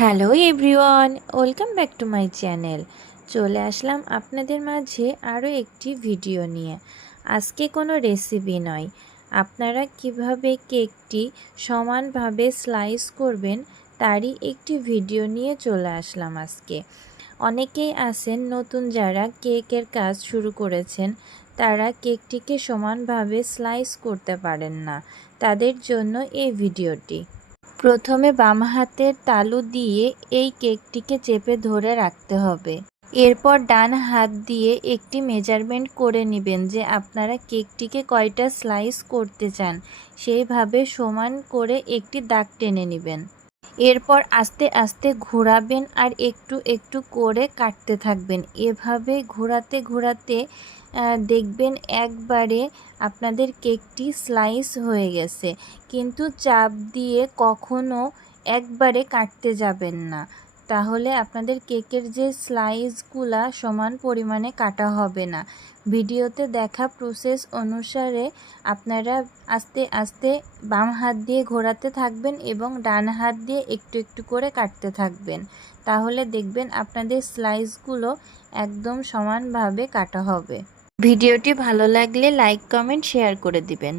Hello everyone, welcome back to my channel. চলে আসলাম আপনাদের মাঝে আরও একটি ভিডিও নিয়ে। আজকে কোনো রেসিপি নয়। আপনারা কীভাবে কেকটি সমানভাবে স্লাইস করবেন তারই একটি ভিডিও নিয়ে চলে আসলাম আজকে। অনেকেই আছেন নতুন যারা কেকের কাজ শুরু করেছেন, তারা কেকটিকে সমানভাবে স্লাইস করতে পারেন না। তাদের জন্য এই ভিডিওটি। প্রথমে বাম হাতের তালু দিয়ে এই কেকটিকে চেপে ধরে রাখতে হবে। এরপর ডান হাত দিয়ে একটি মেজারমেন্ট করে নেবেন যে আপনারা কেকটিকে কয়টা স্লাইস করতে চান। সেইভাবে সমান করে একটি দাগ টেনে নেবেন। এরপর আস্তে আস্তে ঘোরাবেন আর একটু একটু করে কাটতে থাকবেন। এভাবে ঘোরাতে ঘোরাতে দেখবেন একবারে আপনাদের কেকটি স্লাইস হয়ে গেছে। কিন্তু চাপ দিয়ে কখনো একবারে কাটতে যাবেন না। তাহলে আপনাদের কেকের যে স্লাইসগুলা সমান পরিমাণে কাটা হবে না। ভিডিওতে দেখা প্রসেস অনুসারে আপনারা আস্তে আস্তে বাম হাত দিয়ে ঘোরাতে থাকবেন এবং ডান হাত দিয়ে একটু একটু করে কাটতে থাকবেন। তাহলে দেখবেন আপনাদের স্লাইসগুলো একদম সমানভাবে কাটা হবে। ভিডিওটি ভালো লাগলে লাইক, কমেন্ট, শেয়ার করে দিবেন।